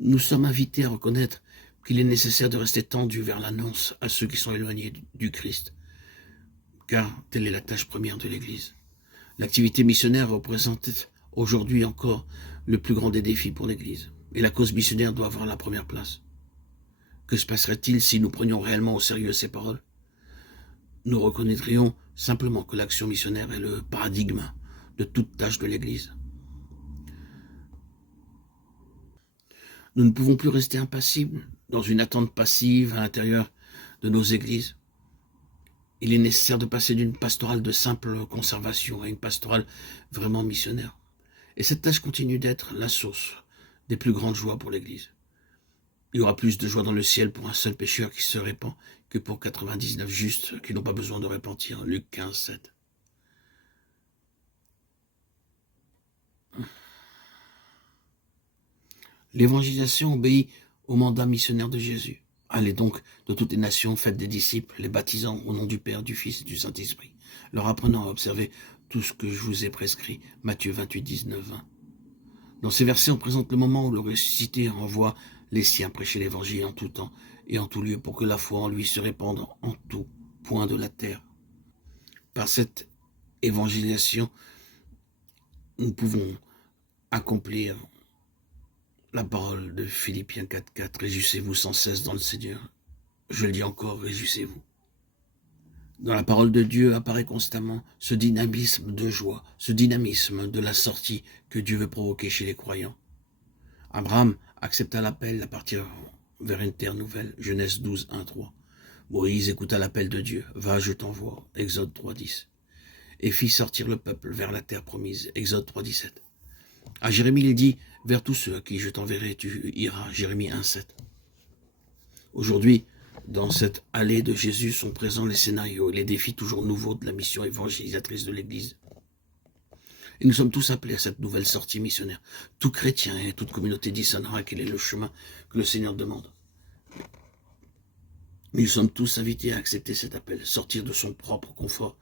Nous sommes invités à reconnaître qu'il est nécessaire de rester tendu vers l'annonce à ceux qui sont éloignés du Christ, car telle est la tâche première de l'Église. L'activité missionnaire représente aujourd'hui encore le plus grand des défis pour l'Église, et la cause missionnaire doit avoir la première place. Que se passerait-il si nous prenions réellement au sérieux ces paroles? Nous reconnaîtrions simplement que l'action missionnaire est le paradigme de toute tâche de l'Église. Nous ne pouvons plus rester impassibles dans une attente passive à l'intérieur de nos églises. Il est nécessaire de passer d'une pastorale de simple conservation à une pastorale vraiment missionnaire. Et cette tâche continue d'être la source des plus grandes joies pour l'Église. Il y aura plus de joie dans le ciel pour un seul pécheur qui se répand que pour 99 justes qui n'ont pas besoin de repentir. Luc 15, 7. L'évangélisation obéit au mandat missionnaire de Jésus. Allez donc de toutes les nations, faites des disciples, les baptisant au nom du Père, du Fils et du Saint-Esprit, leur apprenant à observer tout ce que je vous ai prescrit. Matthieu 28, 19, 20. Dans ces versets, on présente le moment où le ressuscité envoie les siens prêcher l'évangile en tout temps et en tout lieu pour que la foi en lui se répande en tout point de la terre. Par cette évangélisation, nous pouvons accomplir la parole de Philippiens 4.4, réjouissez-vous sans cesse dans le Seigneur. Je le dis encore, réjouissez-vous. Dans la parole de Dieu apparaît constamment ce dynamisme de joie, ce dynamisme de la sortie que Dieu veut provoquer chez les croyants. Abraham accepta l'appel à partir vers une terre nouvelle, Genèse 12, 1, 3. Moïse écouta l'appel de Dieu, va, je t'envoie, Exode 3, 10. Et fit sortir le peuple vers la terre promise, Exode 3, 17. À Jérémie, il dit, vers tous ceux à qui je t'enverrai, tu iras, Jérémie 1, 7. Aujourd'hui, dans cette allée de Jésus sont présents les scénarios et les défis toujours nouveaux de la mission évangélisatrice de l'Église. Et nous sommes tous appelés à cette nouvelle sortie missionnaire. Tout chrétien et toute communauté discernera quel est le chemin que le Seigneur demande. Mais nous sommes tous invités à accepter cet appel, sortir de son propre confort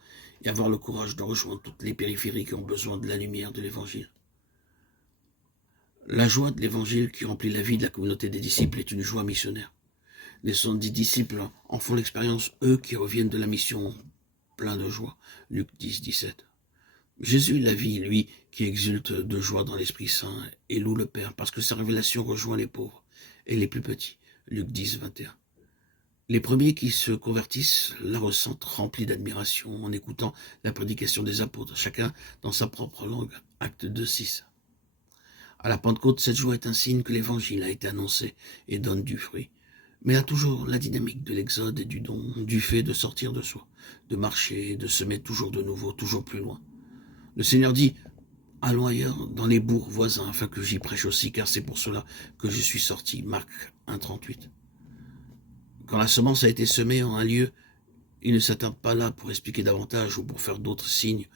et avoir le courage de rejoindre toutes les périphéries qui ont besoin de la lumière de l'Évangile. La joie de l'Évangile qui remplit la vie de la communauté des disciples est une joie missionnaire. Les 70 disciples en font l'expérience, eux qui reviennent de la mission pleins de joie. Luc 10, 17. Jésus la vit, lui, qui exulte de joie dans l'Esprit Saint et loue le Père, parce que sa révélation rejoint les pauvres et les plus petits. Luc 10, 21. Les premiers qui se convertissent la ressentent remplis d'admiration en écoutant la prédication des apôtres, chacun dans sa propre langue. Acte 2, 6. À la Pentecôte, cette joie est un signe que l'Évangile a été annoncé et donne du fruit. Mais elle a toujours la dynamique de l'exode et du don, du fait de sortir de soi, de marcher, de semer toujours de nouveau, toujours plus loin. Le Seigneur dit, allons ailleurs, dans les bourgs voisins, afin que j'y prêche aussi, car c'est pour cela que je suis sorti. Marc 1, 38. Quand la semence a été semée en un lieu, il ne s'attarde pas là pour expliquer davantage ou pour faire d'autres signes.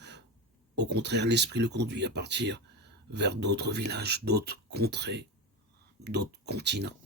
Au contraire, l'Esprit le conduit à partir vers d'autres villages, d'autres contrées, d'autres continents.